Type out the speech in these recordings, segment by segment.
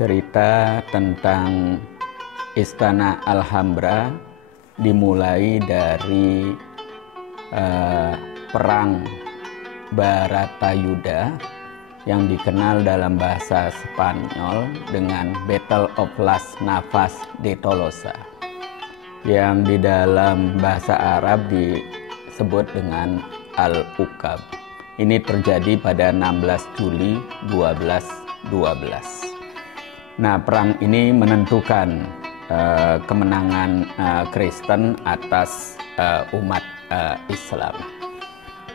cerita tentang Istana Alhambra dimulai dari perang Baratayuda yang dikenal dalam bahasa Spanyol dengan Battle of Las Navas de Tolosa, yang di dalam bahasa Arab disebut dengan Al-Uqab. Ini terjadi pada 16 Juli 1212. Nah, perang ini menentukan kemenangan Kristen atas umat Islam.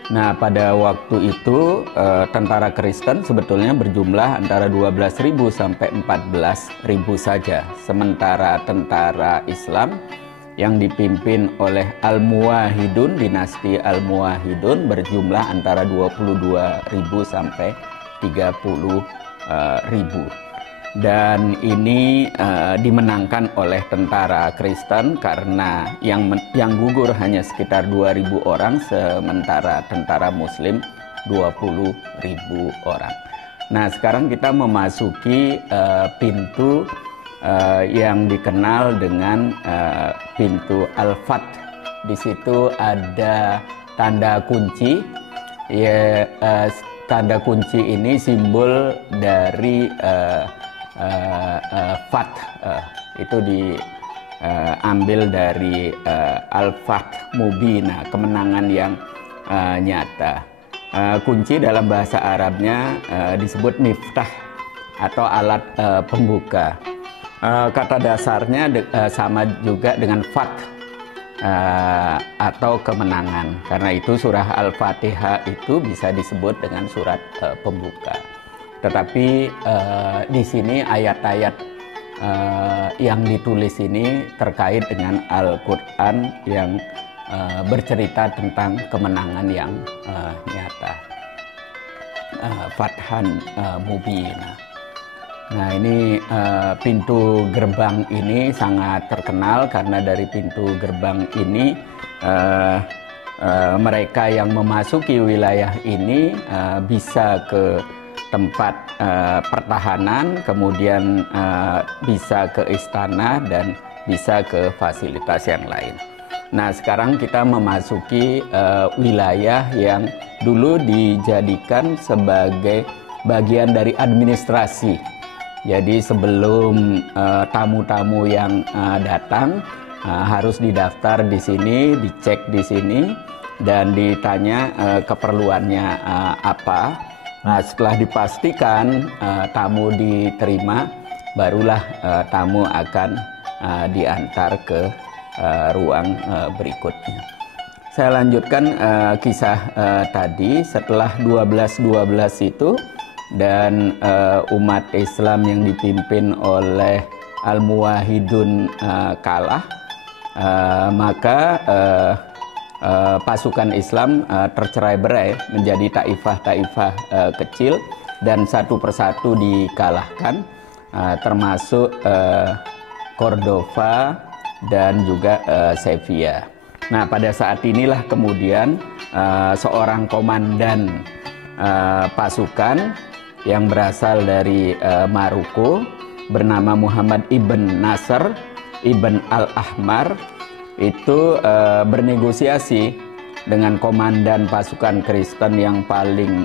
Nah, pada waktu itu tentara Kristen sebetulnya berjumlah antara 12.000 sampai 14.000 saja. Sementara tentara Islam yang dipimpin oleh Almuwahidun, dinasti Almuwahidun, berjumlah antara 22.000 sampai 30.000. Dan ini dimenangkan oleh tentara Kristen karena yang gugur hanya sekitar 2.000 orang, sementara tentara Muslim 20.000 orang. Nah, sekarang kita memasuki pintu yang dikenal dengan pintu Al-Fath. Di situ ada tanda kunci. Tanda kunci ini simbol dari Fath, itu diambil dari Al-Fath Mubina, kemenangan yang nyata. Kunci dalam bahasa Arabnya disebut miftah atau alat pembuka. Kata dasarnya sama juga dengan Fath atau kemenangan. Karena itu surah Al-Fatihah itu bisa disebut dengan surat pembuka. Tetapi di sini ayat-ayat yang ditulis ini terkait dengan Al-Quran yang bercerita tentang kemenangan yang nyata. Fathan Mubina. Nah, ini pintu gerbang ini sangat terkenal karena dari pintu gerbang ini mereka yang memasuki wilayah ini bisa ke tempat pertahanan, kemudian bisa ke istana dan bisa ke fasilitas yang lain. Nah, sekarang kita memasuki wilayah yang dulu dijadikan sebagai bagian dari administrasi. Jadi sebelum tamu-tamu yang datang harus didaftar di sini, dicek di sini, dan ditanya keperluannya apa. Nah, setelah dipastikan tamu diterima, barulah tamu akan diantar ke ruang berikutnya. Saya lanjutkan kisah tadi. Setelah 1212 itu dan umat Islam yang dipimpin oleh Almuwahidun kalah, maka pasukan Islam tercerai-berai menjadi taifah-taifah kecil dan satu persatu dikalahkan, termasuk Cordova dan juga Sevilla. Nah, pada saat inilah kemudian seorang komandan pasukan yang berasal dari Maroko bernama Muhammad ibn Nasr ibn al-Ahmar itu bernegosiasi dengan komandan pasukan Kristen yang paling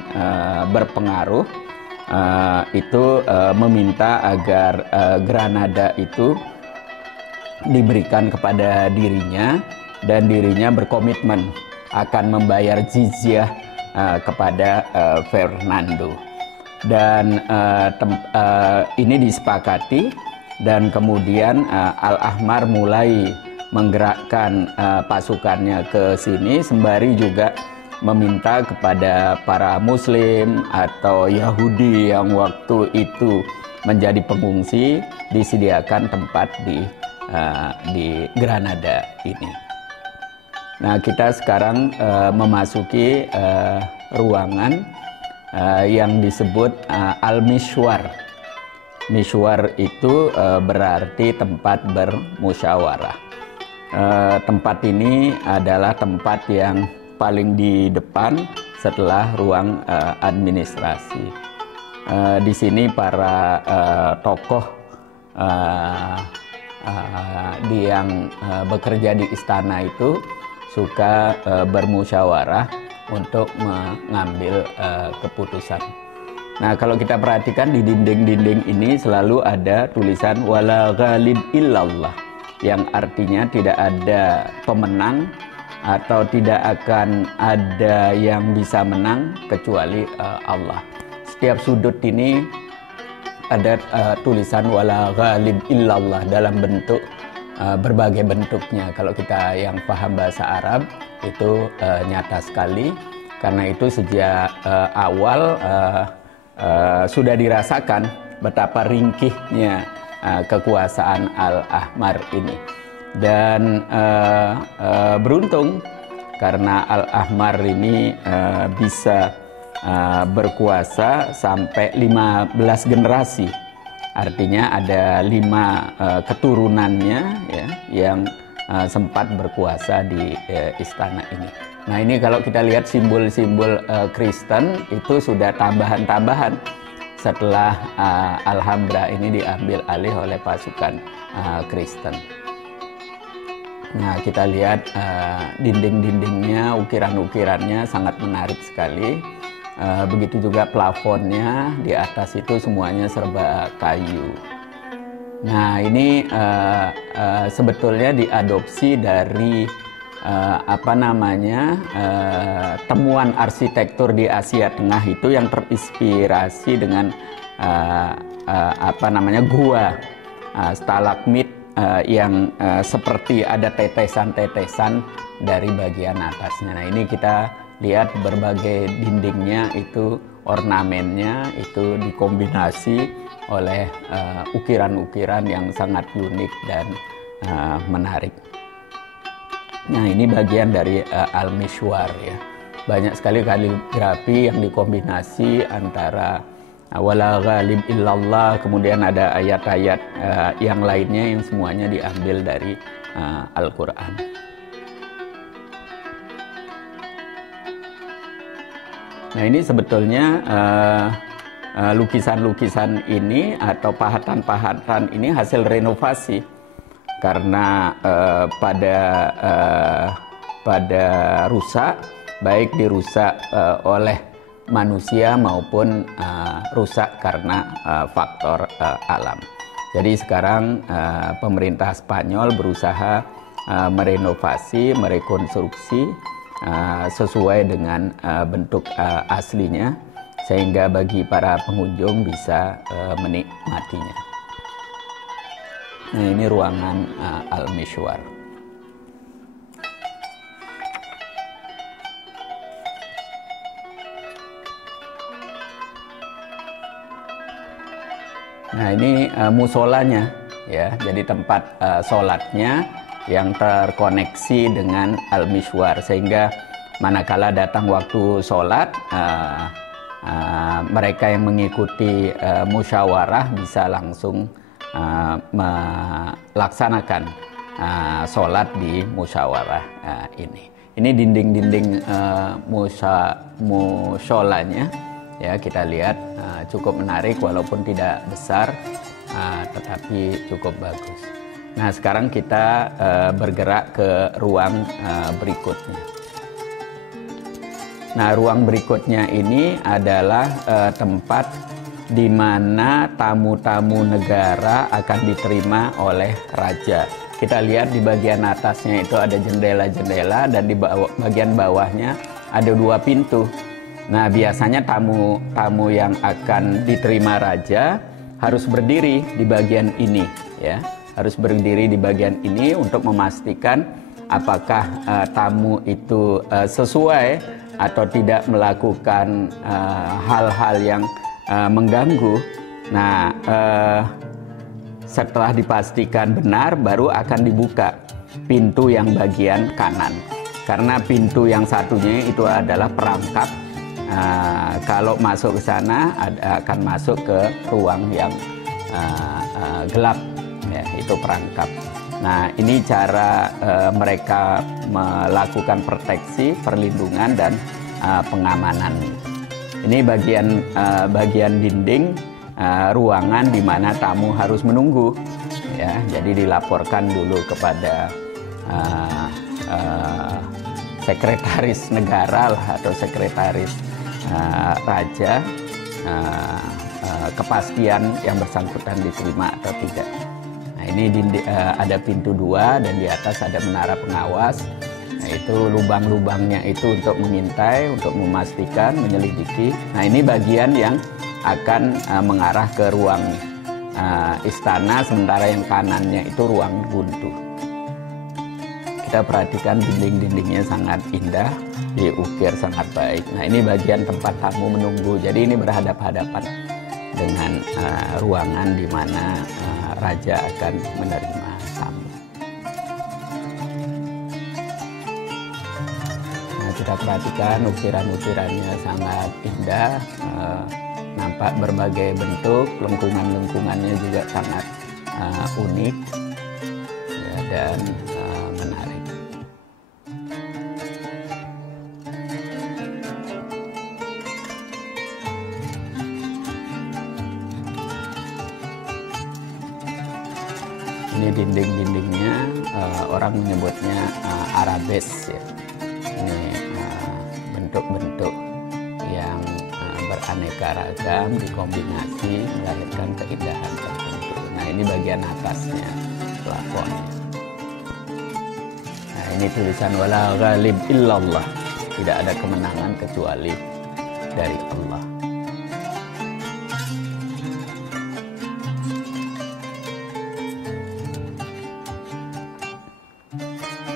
berpengaruh, itu meminta agar Granada itu diberikan kepada dirinya, dan dirinya berkomitmen akan membayar jizyah kepada Fernando. Dan ini disepakati, dan kemudian Al-Ahmar mulai menggerakkan pasukannya ke sini, sembari juga meminta kepada para Muslim atau Yahudi yang waktu itu menjadi pengungsi disediakan tempat di Granada ini. Nah, kita sekarang memasuki ruangan yang disebut Al-Mishwar. Mishwar itu berarti tempat bermusyawarah. Tempat ini adalah tempat yang paling di depan setelah ruang administrasi. di sini para tokoh yang bekerja di istana itu suka bermusyawarah untuk mengambil keputusan. Nah, kalau kita perhatikan di dinding-dinding ini selalu ada tulisan wala ghalib illallah, yang artinya tidak ada pemenang atau tidak akan ada yang bisa menang kecuali Allah. Setiap sudut ini ada tulisan wala ghalib illallah dalam bentuk berbagai bentuknya. Kalau kita yang paham bahasa Arab itu nyata sekali. Karena itu sejak awal sudah dirasakan betapa ringkihnya kekuasaan Al-Ahmar ini. Dan beruntung karena Al-Ahmar ini bisa berkuasa sampai 15 generasi. Artinya ada 5 keturunannya ya, yang sempat berkuasa di istana ini. Nah, ini kalau kita lihat simbol-simbol Kristen itu sudah tambahan-tambahan setelah Alhambra ini diambil alih oleh pasukan Kristen. Nah, kita lihat dinding-dindingnya, ukiran-ukirannya sangat menarik sekali. Begitu juga plafonnya, di atas itu semuanya serba kayu. Nah, ini sebetulnya diadopsi dari temuan arsitektur di Asia Tengah itu yang terinspirasi dengan gua stalagmit yang seperti ada tetesan-tetesan dari bagian atasnya. Nah, ini kita lihat berbagai dindingnya itu, ornamennya itu dikombinasi oleh ukiran-ukiran yang sangat unik dan menarik. Nah, ini bagian dari Al-Mishwar ya. Banyak sekali kaligrafi yang dikombinasi antara wala ghalib illallah, kemudian ada ayat-ayat yang lainnya yang semuanya diambil dari Al-Quran. Nah, ini sebetulnya lukisan-lukisan ini atau pahatan-pahatan ini hasil renovasi. Karena pada rusak, baik dirusak oleh manusia maupun rusak karena faktor alam. Jadi sekarang pemerintah Spanyol berusaha merenovasi, merekonstruksi sesuai dengan bentuk aslinya, sehingga bagi para pengunjung bisa menikmatinya. Nah, ini ruangan Al-Mishwar. Nah, ini musolanya ya, jadi tempat sholatnya yang terkoneksi dengan Al-Mishwar, sehingga manakala datang waktu sholat, mereka yang mengikuti musyawarah bisa langsung melaksanakan sholat di musyawarah ini. Ini dinding-dinding musolanya ya, kita lihat cukup menarik walaupun tidak besar, tetapi cukup bagus. Nah, sekarang kita bergerak ke ruang berikutnya. Nah, ruang berikutnya ini adalah tempat di mana tamu-tamu negara akan diterima oleh raja. Kita lihat di bagian atasnya itu ada jendela-jendela dan di bagian bawahnya ada 2 pintu. Nah, biasanya tamu-tamu yang akan diterima raja harus berdiri di bagian ini ya. Harus berdiri di bagian ini untuk memastikan apakah tamu itu sesuai atau tidak melakukan hal-hal yang mengganggu. Nah, setelah dipastikan benar, baru akan dibuka pintu yang bagian kanan. Karena pintu yang satunya itu adalah perangkap. Kalau masuk ke sana, akan masuk ke ruang yang gelap, ya, itu perangkap. Nah, ini cara mereka melakukan proteksi, perlindungan, dan pengamanan. Ini bagian dinding ruangan di mana tamu harus menunggu. Ya, jadi dilaporkan dulu kepada sekretaris negara lah, atau sekretaris raja, kepastian yang bersangkutan diterima atau tidak. Nah, ini ada pintu 2 dan di atas ada menara pengawas. Nah, itu lubang-lubangnya itu untuk mengintai, untuk memastikan, menyelidiki. Nah, ini bagian yang akan mengarah ke ruang istana, sementara yang kanannya itu ruang buntu. Kita perhatikan dinding-dindingnya sangat indah, diukir sangat baik. Nah, ini bagian tempat tamu menunggu. Jadi ini berhadap-hadapan dengan ruangan di mana raja akan menerima tamu. Nah, kita perhatikan ukiran-ukirannya sangat indah, nampak berbagai bentuk, lengkungan-lengkungannya juga sangat unik ya, dan menarik. Ini dinding-dindingnya orang menyebutnya arabes ya. Ini bentuk-bentuk yang beraneka ragam dikombinasi melahirkan keindahan tertentu. Nah, ini bagian atasnya, plafonnya. Nah, ini tulisan wala ghalib illallah. Tidak ada kemenangan kecuali dari Allah.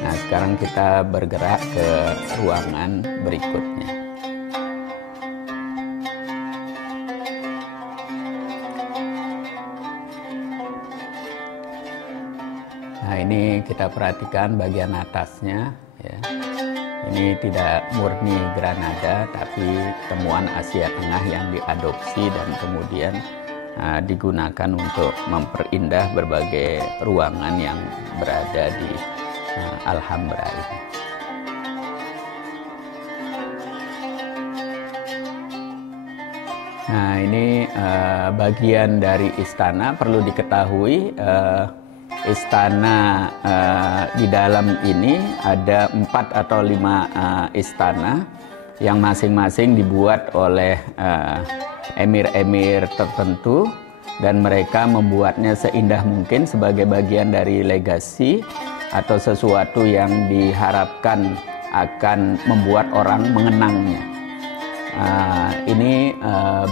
Nah, sekarang kita bergerak ke ruangan berikutnya. Nah, ini kita perhatikan bagian atasnya ya. Ini tidak murni Granada, tapi temuan Asia Tengah yang diadopsi dan kemudian digunakan untuk memperindah berbagai ruangan yang berada di Alhambra ini. Nah, ini bagian dari istana. Perlu diketahui istana di dalam ini ada 4 atau 5 istana yang masing-masing dibuat oleh emir-emir tertentu, dan mereka membuatnya seindah mungkin sebagai bagian dari legasi atau sesuatu yang diharapkan akan membuat orang mengenangnya. Ini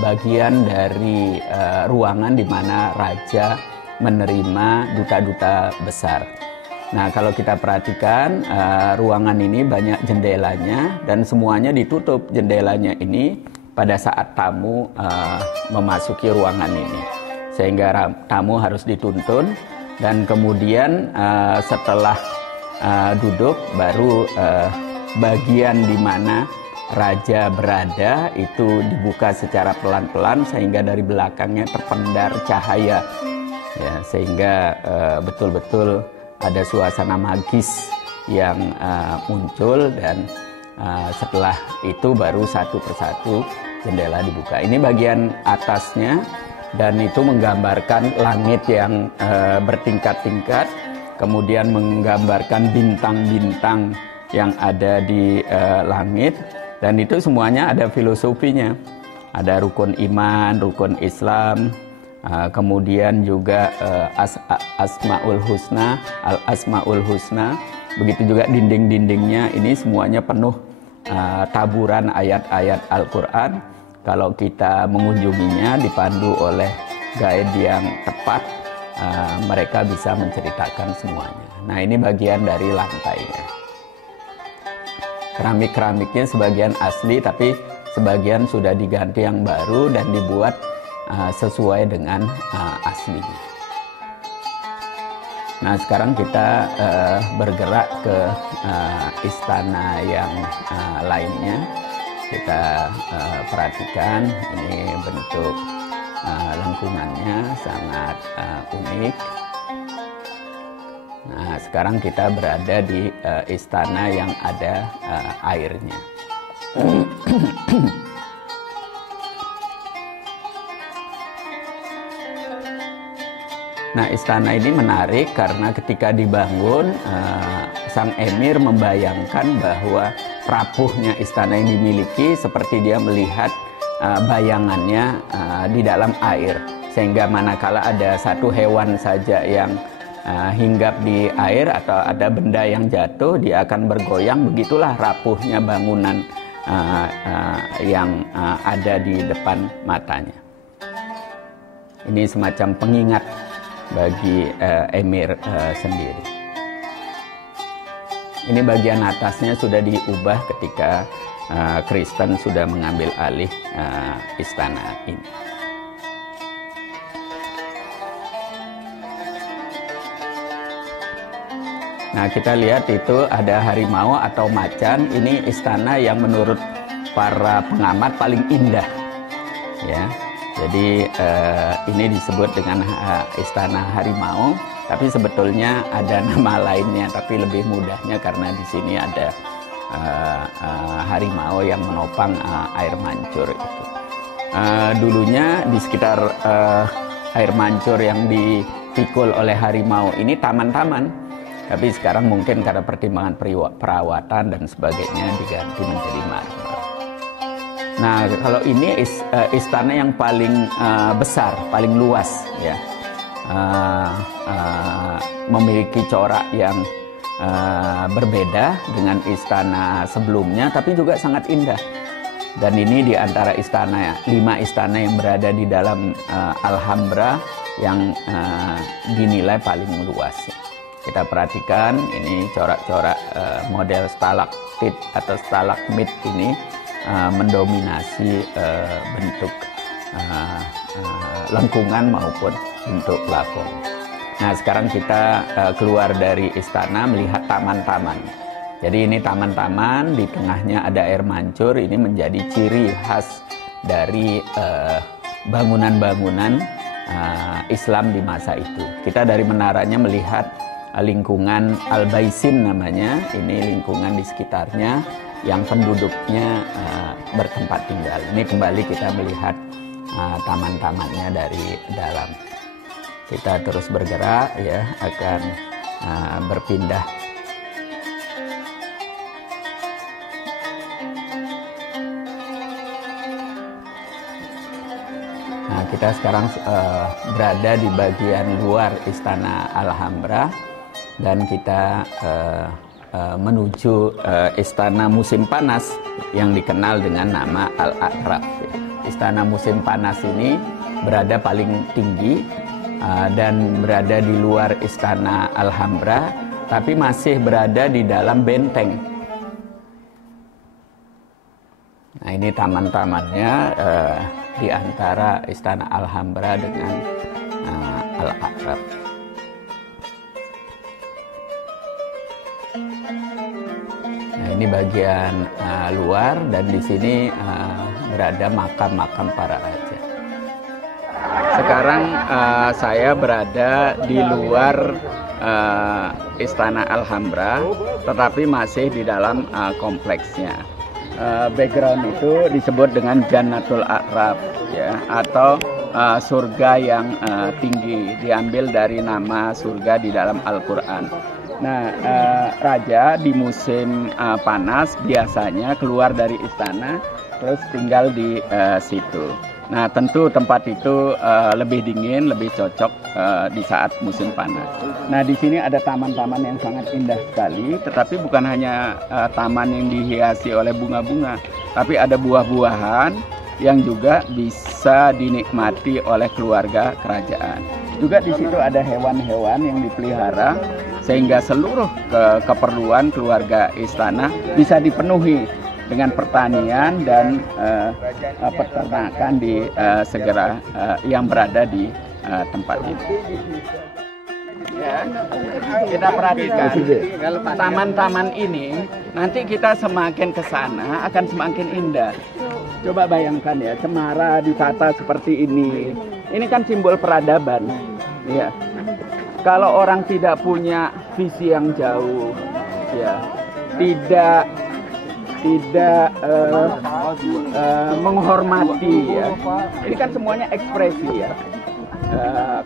bagian dari ruangan di mana raja menerima duta-duta besar. Nah, kalau kita perhatikan ruangan ini banyak jendelanya dan semuanya ditutup jendelanya ini pada saat tamu memasuki ruangan ini, sehingga tamu harus dituntun dan kemudian setelah duduk baru bagian di mana raja berada itu dibuka secara pelan-pelan sehingga dari belakangnya terpendar cahaya. Ya, sehingga betul-betul ada suasana magis yang muncul, dan setelah itu baru satu persatu jendela dibuka. Ini bagian atasnya, dan itu menggambarkan langit yang bertingkat-tingkat, kemudian menggambarkan bintang-bintang yang ada di langit, dan itu semuanya ada filosofinya. Ada rukun iman, rukun Islam, kemudian juga Asmaul Husna, Al-Asmaul Husna. Begitu juga dinding-dindingnya ini semuanya penuh taburan ayat-ayat Al-Quran. Kalau kita mengunjunginya dipandu oleh guide yang tepat, mereka bisa menceritakan semuanya. Nah, ini bagian dari lantainya. Keramik-keramiknya sebagian asli, tapi sebagian sudah diganti yang baru dan dibuat sesuai dengan aslinya. Nah, sekarang kita bergerak ke istana yang lainnya. Kita perhatikan ini bentuk lengkungannya sangat unik. Nah, sekarang kita berada di istana yang ada airnya. Nah, istana ini menarik karena ketika dibangun, sang emir membayangkan bahwa rapuhnya istana yang dimiliki seperti dia melihat bayangannya di dalam air. Sehingga manakala ada satu hewan saja yang hinggap di air atau ada benda yang jatuh, dia akan bergoyang. Begitulah rapuhnya bangunan yang ada di depan matanya. Ini semacam pengingat bagi emir sendiri. Ini bagian atasnya sudah diubah ketika Kristen sudah mengambil alih istana ini. Nah, kita lihat itu ada harimau atau macan. Ini istana yang menurut para pengamat paling indah, ya. Jadi ini disebut dengan istana harimau, tapi sebetulnya ada nama lainnya, tapi lebih mudahnya karena di sini ada harimau yang menopang air mancur itu. Dulunya di sekitar air mancur yang dipikul oleh harimau ini taman-taman, tapi sekarang mungkin karena pertimbangan perawatan dan sebagainya diganti menjadi marmer. Nah, kalau ini istana yang paling besar, paling luas, ya, memiliki corak yang berbeda dengan istana sebelumnya, tapi juga sangat indah. Dan ini di antara istana 5 istana yang berada di dalam Alhambra yang dinilai paling luas. Kita perhatikan ini corak-corak model stalaktit atau stalagmit ini mendominasi bentuk lengkungan maupun bentuk plafon. Nah, sekarang kita keluar dari istana melihat taman-taman. Jadi ini taman-taman, di tengahnya ada air mancur. Ini menjadi ciri khas dari bangunan-bangunan Islam di masa itu. Kita dari menaranya melihat lingkungan Al-Baisin namanya. Ini lingkungan di sekitarnya yang penduduknya bertempat tinggal. Ini kembali kita melihat taman-tamannya dari dalam. Kita terus bergerak, ya, akan berpindah. Nah, kita sekarang berada di bagian luar Istana Alhambra dan kita menuju istana musim panas yang dikenal dengan nama Al-Aqrab. Istana musim panas ini berada paling tinggi dan berada di luar istana Alhambra, tapi masih berada di dalam benteng. Nah, ini taman-tamannya di antara istana Alhambra dengan Al-Aqrab. Nah, ini bagian luar dan di sini berada makam-makam para raja. Sekarang saya berada di luar Istana Alhambra, tetapi masih di dalam kompleksnya. Background itu disebut dengan Jannatul Aqrab, ya, atau surga yang tinggi, diambil dari nama surga di dalam Al-Quran. Nah, raja di musim panas biasanya keluar dari istana terus tinggal di situ. Nah, tentu tempat itu lebih dingin, lebih cocok di saat musim panas. Nah, di sini ada taman-taman yang sangat indah sekali, tetapi bukan hanya taman yang dihiasi oleh bunga-bunga, tapi ada buah-buahan yang juga bisa dinikmati oleh keluarga kerajaan. Juga di situ ada hewan-hewan yang dipelihara sehingga seluruh keperluan keluarga istana bisa dipenuhi dengan pertanian dan peternakan di segera yang berada di tempat itu. Ya, kita perhatikan taman-taman ini, nanti kita semakin ke sana akan semakin indah. Coba bayangkan ya, cemara ditata seperti ini. Ini kan simbol peradaban. Ya. Kalau orang tidak punya visi yang jauh, ya, tidak menghormati, ya. Ini kan semuanya ekspresi, ya.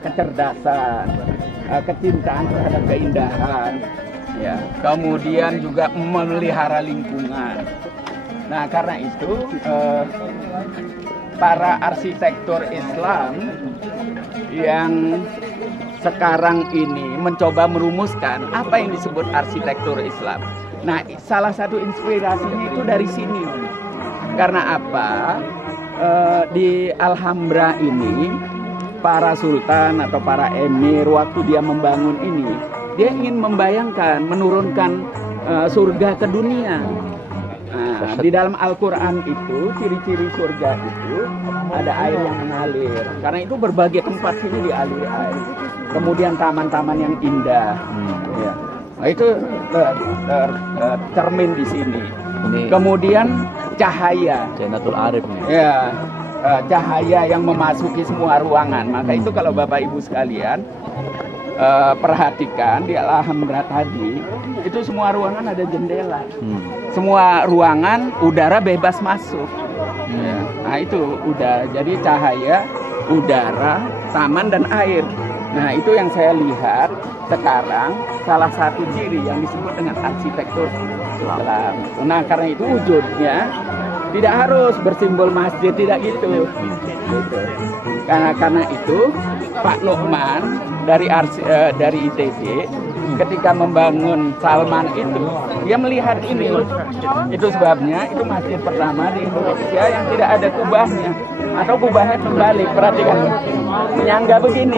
kecerdasan, kecintaan terhadap keindahan, ya. Kemudian juga memelihara lingkungan. Nah, karena itu para arsitektur Islam yang sekarang ini mencoba merumuskan apa yang disebut arsitektur Islam. Nah, salah satu inspirasinya itu dari sini. Karena apa? Di Alhambra ini, para sultan atau para emir waktu dia membangun ini, dia ingin membayangkan, menurunkan surga ke dunia. Nah, di dalam Al-Quran itu, ciri-ciri surga itu ada air yang mengalir. Karena itu berbagai tempat sini dialiri air. Kemudian taman-taman yang indah. Ya. Nah, itu cermin di sini. Kemudian cahaya. Jannatul Arif. Ya, cahaya yang memasuki semua ruangan. Maka itu kalau Bapak Ibu sekalian perhatikan di Alhambra tadi, itu semua ruangan ada jendela. Semua ruangan udara bebas masuk. Ya. Nah, itu udara. Jadi cahaya, udara, taman dan air. Nah, itu yang saya lihat sekarang salah satu ciri yang disebut dengan arsitektur Islam. Nah, karena itu wujudnya tidak harus bersimbol masjid, tidak gitu. Karena itu Pak Luqman dari ITB ketika membangun Salman itu, dia melihat ini. Itu sebabnya itu masjid pertama di Indonesia yang tidak ada kubahnya atau kubahnya terbalik. Perhatikan, menyangga begini.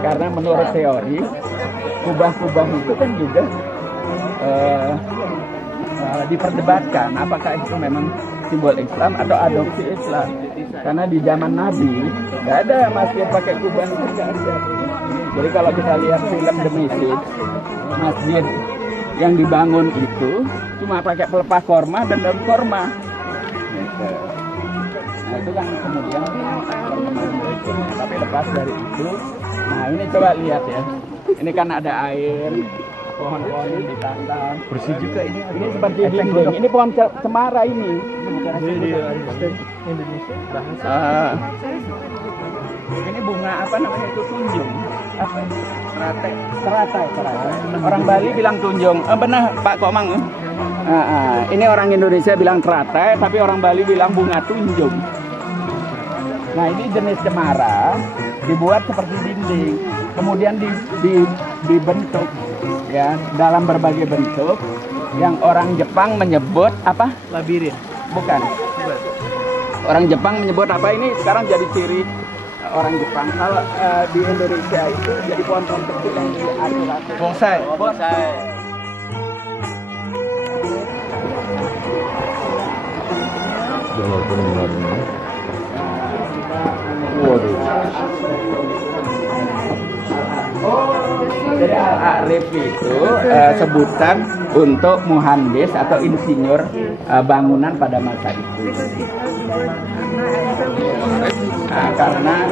Karena menurut teori kubah-kubah itu kan juga diperdebatkan apakah itu memang simbol Islam atau adopsi Islam. Karena di zaman Nabi nggak ada masjid pakai kubah, nggak ada. Jadi kalau kita lihat film The Message, masjid yang dibangun itu cuma pakai pelepah korma dan daun korma. Nah, itu kan kemudian perkembangan berikutnya. Tapi lepas dari itu, nah ini coba lihat ya. Ini kan ada air, pohon-pohon yang ditanam. Bersih juga ini. Ini seperti dinding. Ini pohon cemara ini. Indonesia bahasa. Ini bunga apa namanya itu, tunjung. Apa? Teratai. Orang Bali bilang tunjung. Benar Pak Komang. Ini orang Indonesia bilang teratai, tapi orang Bali bilang bunga tunjung. Nah, ini jenis cemara dibuat seperti dinding, kemudian dibentuk ya dalam berbagai bentuk yang orang Jepang menyebut apa? Labirin. Bukan. Orang Jepang menyebut apa, ini sekarang jadi ciri orang Jepang. Kalau di Indonesia itu jadi pohon-pohon kecil yang diatur-atur. Bonsai. Jadi Al-A'rif itu sebutan untuk muhandis atau insinyur bangunan pada masa itu. Karena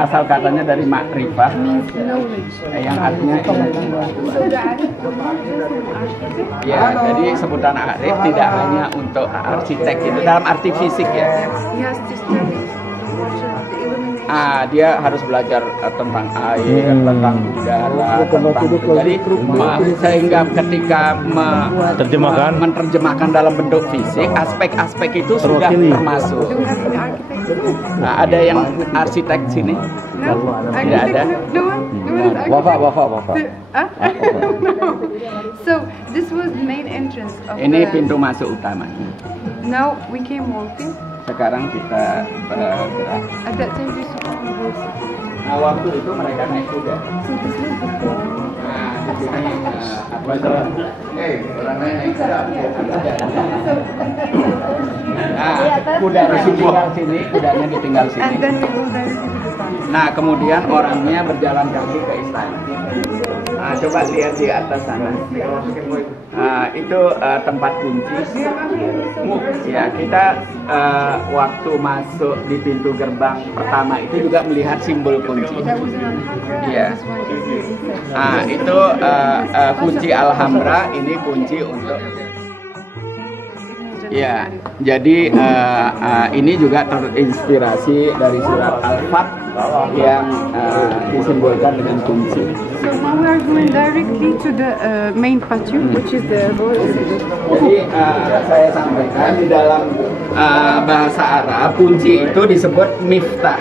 asal katanya dari makrifah yang artinya ya, jadi sebutan A'rif tidak hanya untuk arsitek itu dalam arti fisik ya. Dia harus belajar tentang air, tentang udara, jadi sehingga ketika menerjemahkan dalam bentuk fisik, aspek-aspek itu sudah termasuk. Nah, ada yang arsitek sini? Tidak ada. Bapak. So this was the main entrance of Ini pintu masuk utama. Now we came walking. Sekarang kita bergerak. At that time we saw on the horses. Nah, waktu itu mereka naik kuda. So this was before. Nah, di sini orang naik kuda. Nah, kudanya ditinggal sini, kudanya ditinggal sini. And then we go directly to the front. Nah, kemudian orangnya berjalan kaki ke istana. Nah, coba lihat di atas sana. Nah, itu tempat kunci. Ya, kita waktu masuk di pintu gerbang pertama itu juga melihat simbol kunci. Iya. Nah, itu kunci Alhambra. Ini kunci untuk Ya, jadi ini juga terinspirasi dari surat Al-Fat yang disimbolkan dengan kunci. So now we are going directly to the main patio, which is the Jadi saya sampaikan di dalam bahasa Arab kunci itu disebut miftah.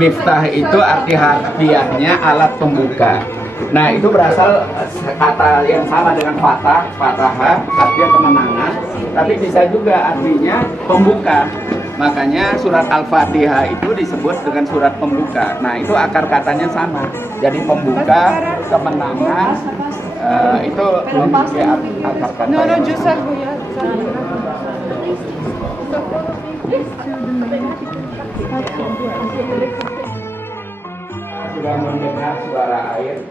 Miftah itu arti harfiahnya alat pembuka. Nah itu berasal kata yang sama dengan fatah, fatahah artinya kemenangan, tapi bisa juga artinya pembuka. Makanya surat Al-Fatihah itu disebut dengan surat pembuka. Nah itu akar katanya sama. Jadi pembuka, kemenangan, itu memiliki akar kata. No, no, just algo ya. Sudah mendengar suara air.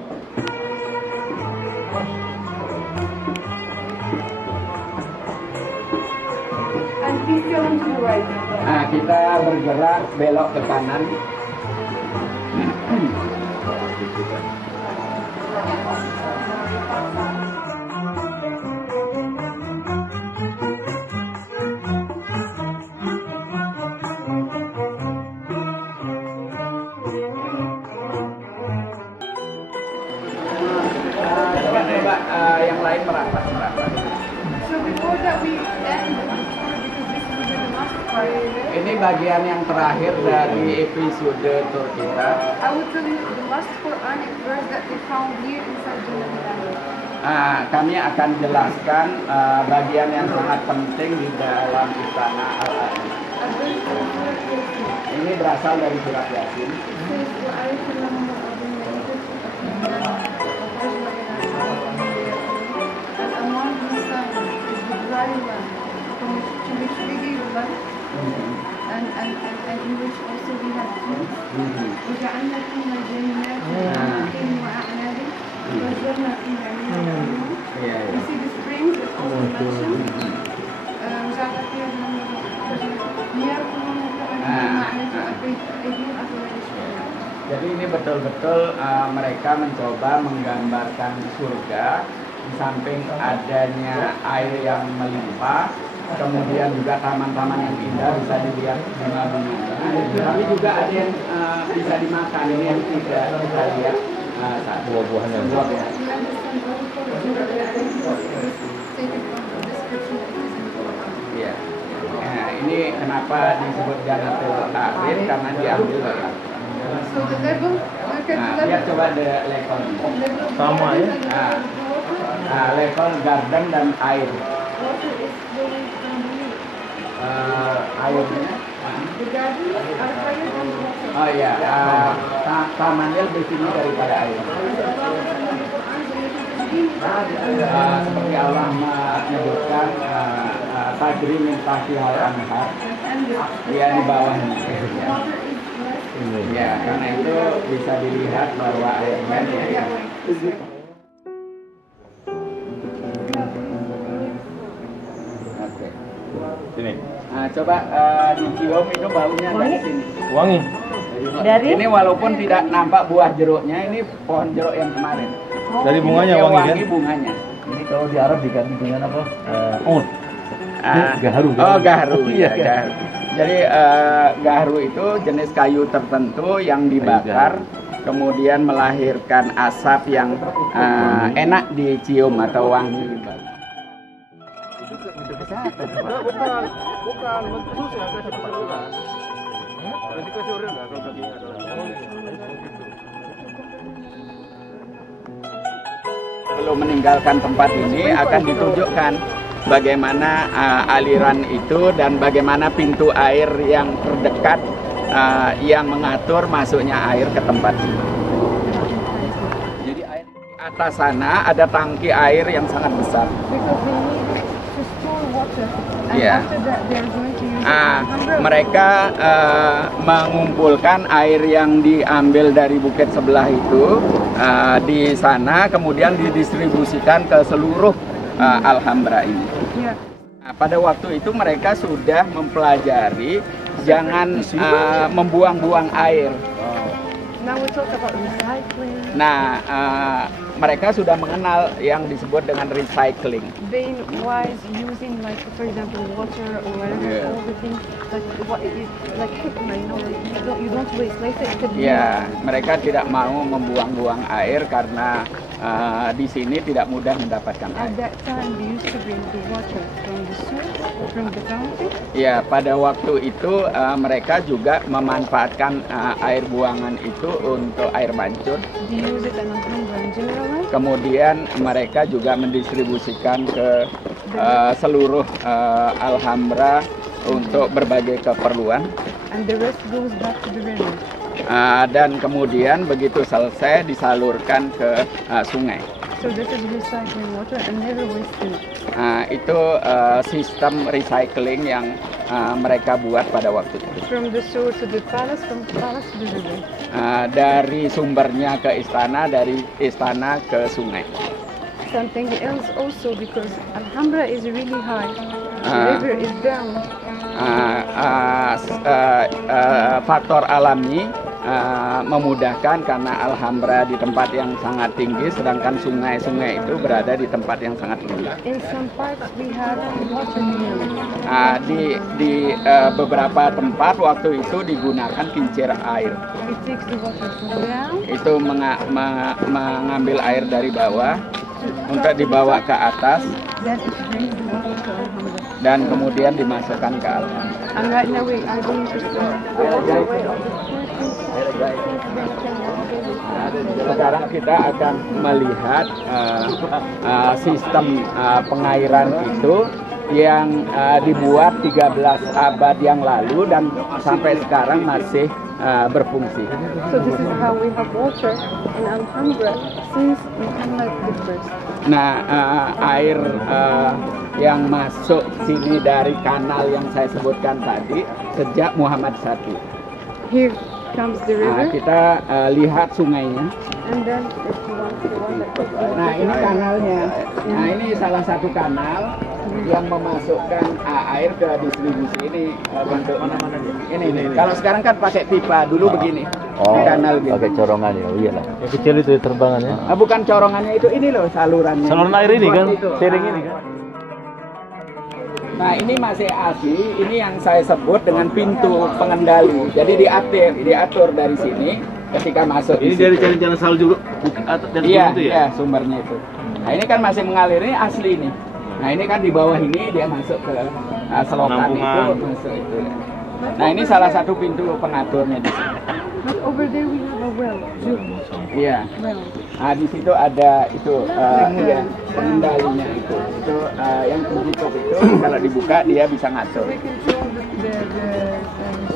And please go on to the right. Nah, kita bergerak belok ke kanan. Coba yang lain merapat. So before that we end, because this will be the last part, Ini bagian yang terakhir dari episode tour kita. I will tell you the last Quranic verse that they found here inside Jannah. Kami akan jelaskan bagian yang sangat penting di dalam istana Al-Ain. Ini berasal dari surat Yasin. And in which also we have fruit. وجعلنا فيها جنات ونخيل وأعناب وفجرنا فيها من العيون. You see the springs is also mentioned. وجعلنا فيها ليركضوا Jadi ini betul-betul mereka mencoba menggambarkan surga di samping adanya air yang melimpah, kemudian juga taman-taman yang indah bisa dilihat bunga-bunga. Tapi juga ada yang bisa dimakan, ini yang tidak kita lihat buah-buahnya. Iya. Nah, ini kenapa disebut Jannatul Akhir karena diambil dari Al-Quran. So the level, look at the Lihat level. coba level. Sama ya. Level garden dan air. Water is flowing from here. Airnya. The gardens are higher than the water. Oh iya, tamannya lebih tinggi daripada air. Seperti Allah menyebutkan tajri min tahtihal anhar, ya di bawahnya. Ya, karena itu bisa dilihat bahwa airnya ya. Oke. Sini. Nah, coba dicium itu baunya dari sini. Wangi. Dari? Ini walaupun tidak nampak buah jeruknya, ini pohon jeruk yang kemarin. Dari bunganya Yang wangi kan? bunganya. Ini kalau di Arab diganti dengan apa? Oud. Gaharu. Oh, gaharu. Iya, Ya, gaharu. Jadi gaharu itu jenis kayu tertentu yang dibakar, kemudian melahirkan asap yang enak dicium atau wangi. Bukan, menteri susu ada separuhan. Berarti kasih orang enggak kalau kakinya ada. Sebelum meninggalkan tempat ini akan ditunjukkan bagaimana aliran itu dan bagaimana pintu air yang terdekat yang mengatur masuknya air ke tempat ini. Jadi air di atas sana ada tangki air yang sangat besar. Because they need to store water. And Yeah. after that they are going to use it. Mereka mengumpulkan air yang diambil dari bukit sebelah itu di sana, kemudian didistribusikan ke seluruh Alhambra ini. Yeah. Nah, pada waktu itu mereka sudah mempelajari jangan membuang-buang air. Now we talk about recycling. Nah, mereka sudah mengenal yang disebut dengan recycling. They was using like for example water or whatever, all the things like hikmah, you don't waste. Like Ya, mereka tidak mau membuang-buang air karena di sini tidak mudah mendapatkan at air. that time they used to bring the water from the source or from the fountain. Ya, pada waktu itu mereka juga memanfaatkan air buangan itu untuk air mancur. They use it in Alhambra in general. Kemudian mereka juga mendistribusikan ke seluruh Alhambra untuk berbagai keperluan. And the rest goes back to the river. Dan kemudian begitu selesai disalurkan ke sungai. So this is recycling water and never wasting it. Itu sistem recycling yang mereka buat pada waktu itu. From the source to the palace, from the palace to the river. Dari sumbernya ke istana, dari istana ke sungai. Something else also because Alhambra is really high, the river is down. Faktor alami memudahkan karena Alhambra di tempat yang sangat tinggi, sedangkan sungai-sungai itu berada di tempat yang sangat rendah. In some parts we have water mill. Di beberapa tempat waktu itu digunakan kincir air. It takes the water from down. Itu mengambil air dari bawah untuk dibawa ke atas Then it brings the water to Alhambra. dan kemudian dimasukkan ke Alhambra. And right now we are going to see the waterway of the Sekarang kita akan melihat sistem pengairan itu yang dibuat 13 abad yang lalu dan sampai sekarang masih berfungsi. So this is how we have water in Alhambra since Muhammad the first. Nah, air yang masuk sini dari kanal yang saya sebutkan tadi sejak Muhammad I. Here comes the river. Kita lihat sungainya. And then it's the one that goes Nah, ini kanalnya. Nah, ini salah satu kanal yang memasukkan air ke distribusi ini bentuk ini. Kalau sekarang kan pakai pipa, dulu begini. Kanal gitu. Pakai corongan ya, iyalah. Yang kecil itu terbangannya. Bukan corongannya itu, ini loh salurannya. Saluran air ini kan, Itu. sharing ini kan. Nah, ini masih asli. Ini yang saya sebut dengan pintu pengendali. Jadi diatur dari sini ketika masuk. Ini dari jalan-jalan salju dari Iya, itu ya? iya, sumbernya itu. Nah, ini kan masih mengalir, ini asli ini. Nah, ini kan di bawah ini dia masuk ke selokan itu, masuk itu. Nah, ini salah satu pintu pengaturnya di sini. But over there we have a well. Iya. Well. Nah, di situ ada itu pengendalinya itu. Itu yang tertutup itu kalau dibuka dia bisa ngatur. We control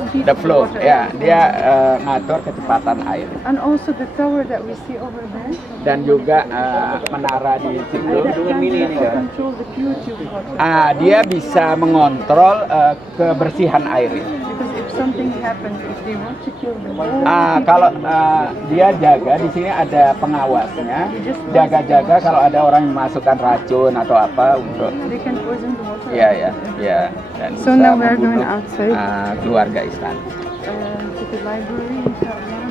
speed The of flow, water. ya, dia ngatur kecepatan air. And also the tower that we see over there. Dan juga menara di situ. That can be to control the purity of water. Dia bisa mengontrol kebersihan air ini. Because if something happens, if they want to kill the whole Kalau dia jaga, di sini ada pengawasnya, jaga-jaga kalau ada orang yang memasukkan racun atau apa untuk they can poison the water. ya. Dan So bisa now we're going membunuh, outside. keluarga istana. To the library, inshallah.